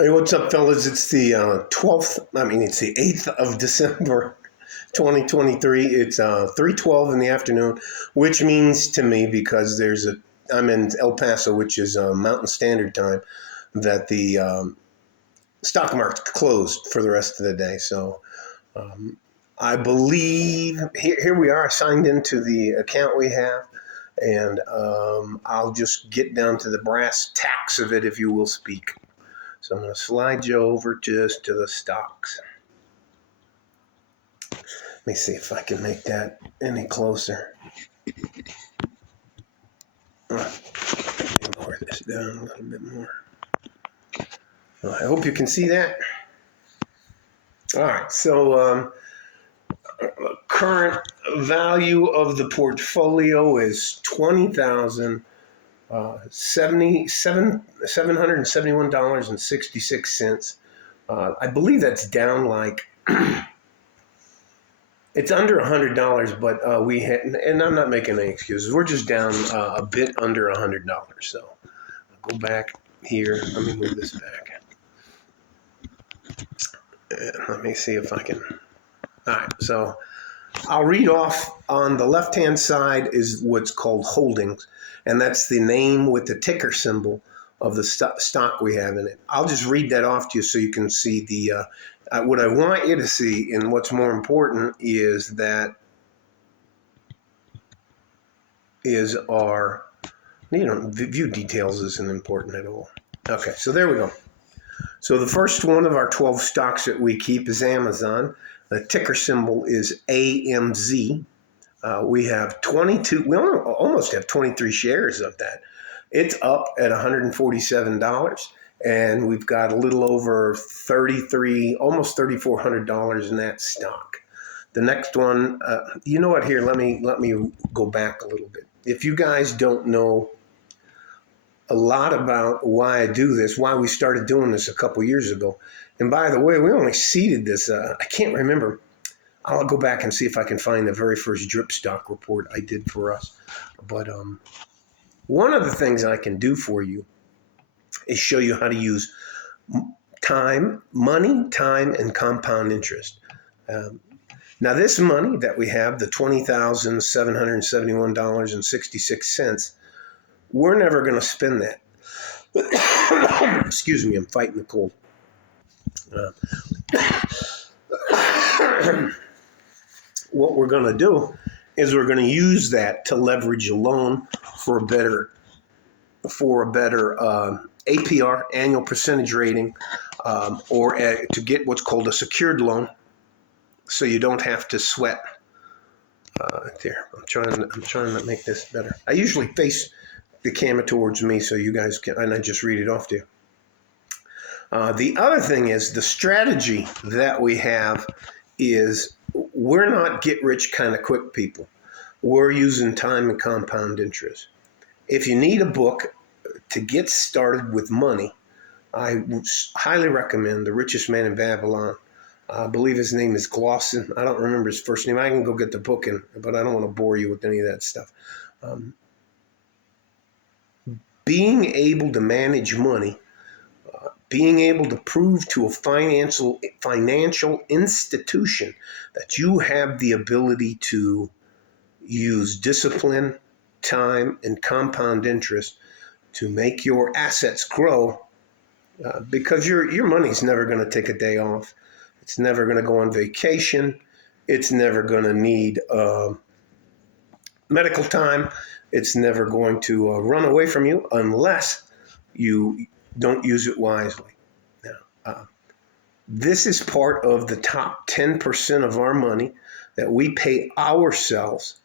Hey, what's up, fellas? It's the 12th, it's the 8th of December, 2023. It's 3:12 in the afternoon, which means to me, because I'm in El Paso, which is Mountain Standard Time, that the stock market's closed for the rest of the day. So I believe here we are signed into the account we have, and I'll just get down to the brass tacks of it, if you will speak. So I'm going to slide you over just to the stocks. Let me see if I can make that any closer. All right. Lower this down a little bit more. Well, I hope you can see that. All right. So current value of the portfolio is $20,771.66. I believe that's down like it's under $100, but we had, and I'm not making any excuses. We're just down a bit under $100. So I'll go back here. Let me move this back. And let me see if I can. All right. So I'll read off. On the left-hand side is what's called holdings, and that's the name with the ticker symbol of the stock we have in it. I'll just read that off to you so you can see the what I want you to see, and what's more important is our, view details isn't important at all. Okay, so there we go. So the first one of our 12 stocks that we keep is Amazon. The ticker symbol is AMZ. We have 22, we almost have 23 shares of that. It's up at $147, and we've got a little over almost $3,400 in that stock. The next one, you know what? Here, let me go back a little bit. If you guys don't know a lot about why I do this, why we started doing this a couple years ago, and by the way, we only seeded this. I can't remember. I'll go back and see if I can find the very first drip stock report I did for us. But one of the things I can do for you is show you how to use money, time, and compound interest. Now, this money that we have, the $20,771.66, we're never going to spend that. Excuse me, I'm fighting the cold. What we're going to do is we're going to use that to leverage a loan for a better APR, annual percentage rating, or to get what's called a secured loan, so you don't have to sweat. There, I'm trying to make this better. I usually face the camera towards me so you guys can, and I just read it off to you. The other thing is the strategy that we have is we're not get rich kind of quick people. We're using time and compound interest. If you need a book to get started with money, I highly recommend The Richest Man in Babylon. I believe his name is Glosson. I don't remember his first name. I can go get the book, but I don't want to bore you with any of that stuff. Being able to manage money, being able to prove to a financial institution that you have the ability to use discipline, time, and compound interest to make your assets grow, because your money's never going to take a day off. It's never going to go on vacation. It's never going to need medical time. It's never going to run away from you unless you don't use it wisely. Now, this is part of the top 10% of our money that we pay ourselves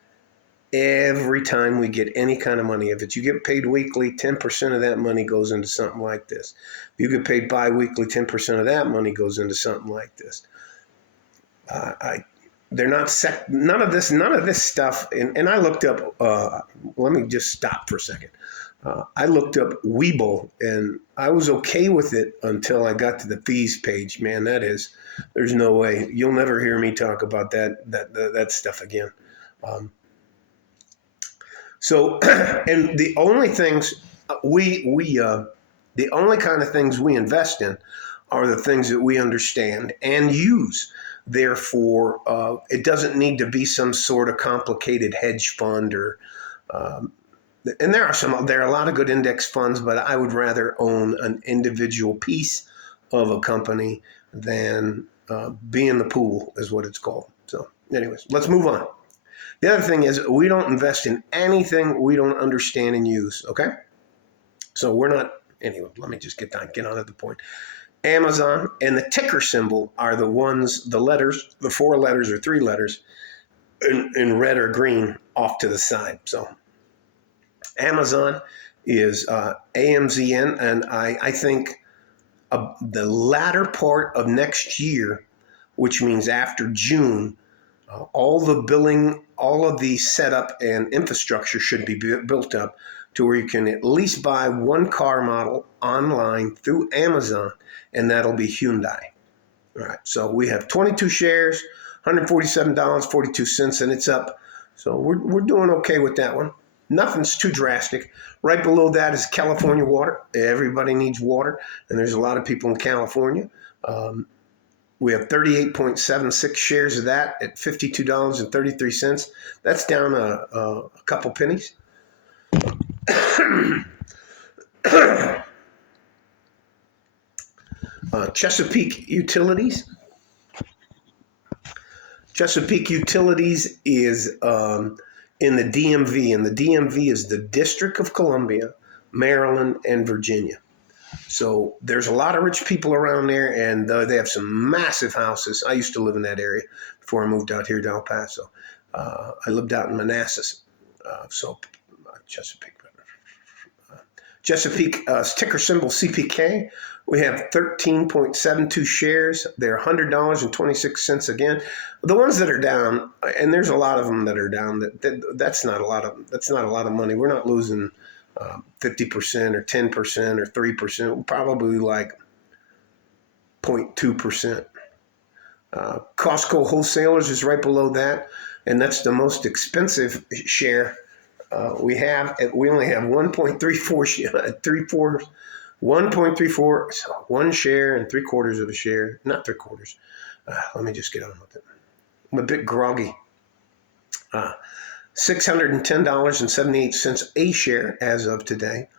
every time we get any kind of money. If you get paid weekly, 10% of that money goes into something like this. If you get paid bi-weekly, 10% of that money goes into something like this. They're not none of this stuff. And I looked up. Let me just stop for a second. I looked up Webull, and I was okay with it until I got to the fees page. Man, there's no way. You'll never hear me talk about that stuff again. So, and the only things we The only kind of things we invest in are the things that we understand and use. Therefore, it doesn't need to be some sort of complicated hedge fund or and there are a lot of good index funds, but I would rather own an individual piece of a company than be in the pool, is what it's called. So, anyways, let's move on. The other thing is we don't invest in anything we don't understand and use. Okay, so we're not. Anyway, let me just get on to the point. Amazon and the ticker symbol are the ones, the letters, the 4 letters or 3 letters in red or green off to the side. So Amazon is AMZN, and I think the latter part of next year, which means after June, all the billing, all of the setup and infrastructure should be built up to where you can at least buy one car model online through Amazon, and that'll be Hyundai. All right, so we have 22 shares, $147.42, and it's up. So we're doing okay with that one. Nothing's too drastic. Right below that is California Water. Everybody needs water, and there's a lot of people in California. We have 38.76 shares of that at $52.33. That's down a couple pennies. Chesapeake Utilities. Chesapeake Utilities is in the DMV, and the DMV is the District of Columbia, Maryland, and Virginia. So there's a lot of rich people around there, and they have some massive houses. I used to live in that area before I moved out here to El Paso. I lived out in Manassas, Chesapeake. Chesapeake ticker symbol CPK. We have 13.72 shares. They're $100.26 again. The ones that are down, and there's a lot of them that are down. That's not a lot of money. We're not losing 50% or 10% or 3%. Probably like 0.2%. Costco Wholesalers is right below that, and that's the most expensive share. We only have 1.34, so 1 share and 3/4 of a share, not 3/4. Let me just get on with it. I'm a bit groggy. $610.78 a share as of today.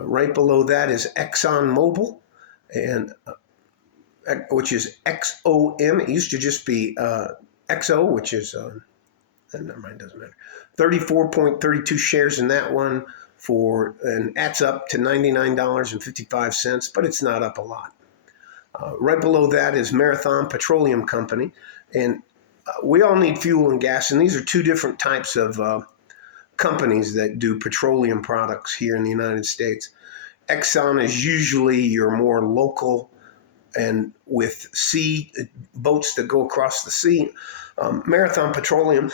Right below that is ExxonMobil, and which is XOM. It used to just be XO, which is never mind, doesn't matter. 34.32 shares in that one and that's up to $99.55, but it's not up a lot. Right below that is Marathon Petroleum Company, and we all need fuel and gas, and these are 2 different types of companies that do petroleum products here in the United States. Exxon is usually your more local and with sea boats that go across the sea. Marathon Petroleum.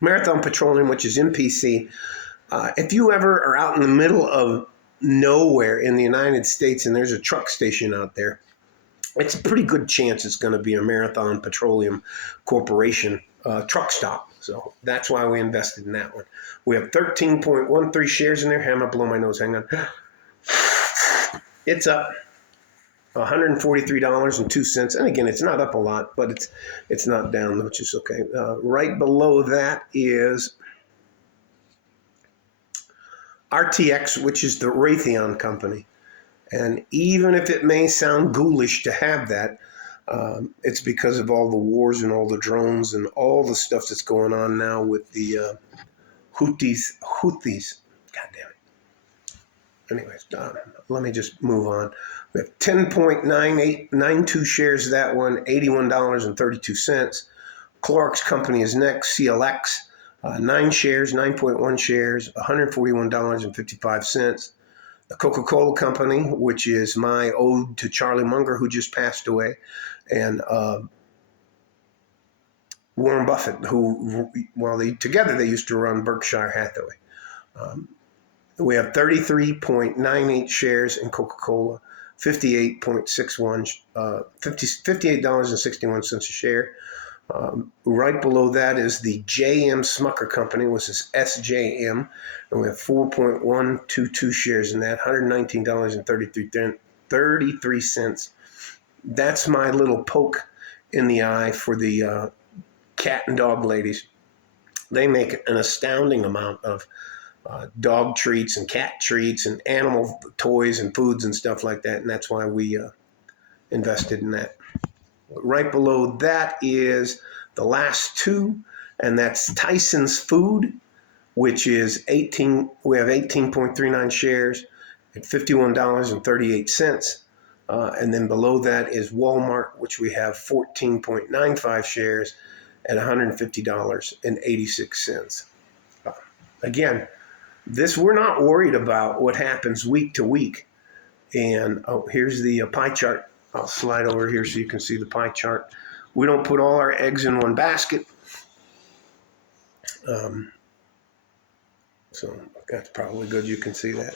Marathon Petroleum, which is MPC. If you ever are out in the middle of nowhere in the United States and there's a truck station out there, it's a pretty good chance it's going to be a Marathon Petroleum Corporation truck stop. So that's why we invested in that one. We have 13.13 shares in there. I'm going to blow my nose. Hang on. It's up $143.02. And again, it's not up a lot, but it's not down, which is okay. Right below that is RTX, which is the Raytheon company. And even if it may sound ghoulish to have that, it's because of all the wars and all the drones and all the stuff that's going on now with the Houthis. God damn it. Anyways, let me just move on. We have 10.9892 shares of that one, $81.32. Clark's company is next, CLX, 9 shares, 9.1 shares, $141.55. The Coca-Cola Company, which is my ode to Charlie Munger, who just passed away, and Warren Buffett, who, together they used to run Berkshire Hathaway. We have 33.98 shares in Coca-Cola, $58.61 a share. Right below that is the JM Smucker Company, which is SJM, and we have 4.122 shares in that, $119.33. That's my little poke in the eye for the cat and dog ladies. They make an astounding amount of dog treats and cat treats and animal toys and foods and stuff like that, and that's why we invested in that. Right below that is the last two, and that's Tyson's Food, which is 18. We have 18.39 shares at $51.38. And then below that is Walmart, which we have 14.95 shares at $150.86. Again, this, we're not worried about what happens week to week. And here's the pie chart. I'll slide over here so you can see the pie chart. We don't put all our eggs in one basket. So that's probably good. You can see that.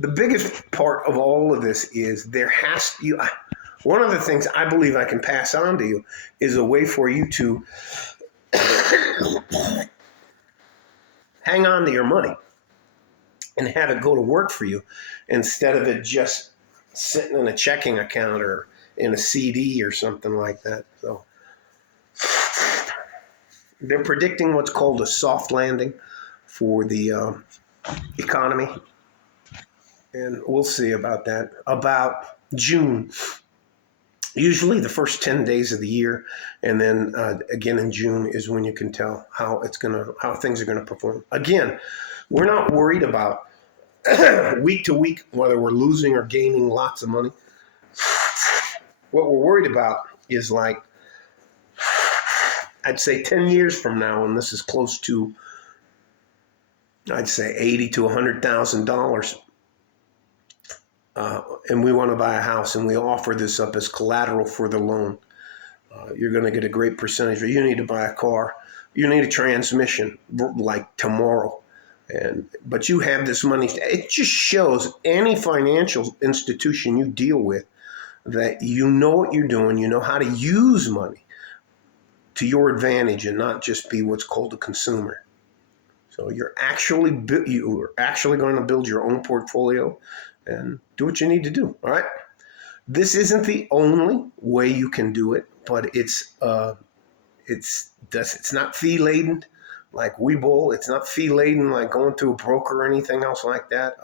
The biggest part of all of this is one of the things I believe I can pass on to you is a way for you to hang on to your money and have it go to work for you instead of it just sitting in a checking account or in a CD or something like that. So they're predicting what's called a soft landing for the economy. And we'll see about that. About June, usually the first 10 days of the year, and then again in June is when you can tell how things are gonna perform. Again, we're not worried about week to week whether we're losing or gaining lots of money. What we're worried about is, like, I'd say 10 years from now, and this is close to, I'd say $80,000 to $100,000. And we want to buy a house, and we offer this up as collateral for the loan. You're going to get a great percentage. You need to buy a car. You need a transmission like tomorrow. But you have this money. It just shows any financial institution you deal with that you know what you're doing. You know how to use money to your advantage and not just be what's called a consumer. So you're actually going to build your own portfolio and do what you need to do. All right. This isn't the only way you can do it, but it's not fee laden like Webull. It's not fee laden like going through a broker or anything else like that.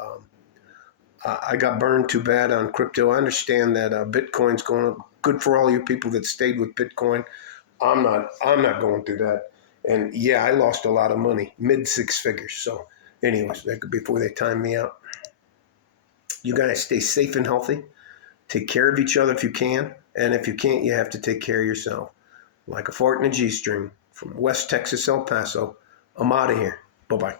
I got burned too bad on crypto. I understand that Bitcoin's going up. Good for all you people that stayed with Bitcoin. I'm not going through that. And yeah, I lost a lot of money, mid six figures. So anyways, before they time me out. You guys stay safe and healthy. Take care of each other if you can. And if you can't, you have to take care of yourself. Like a fart in a G-string from West Texas, El Paso. I'm out of here. Bye-bye.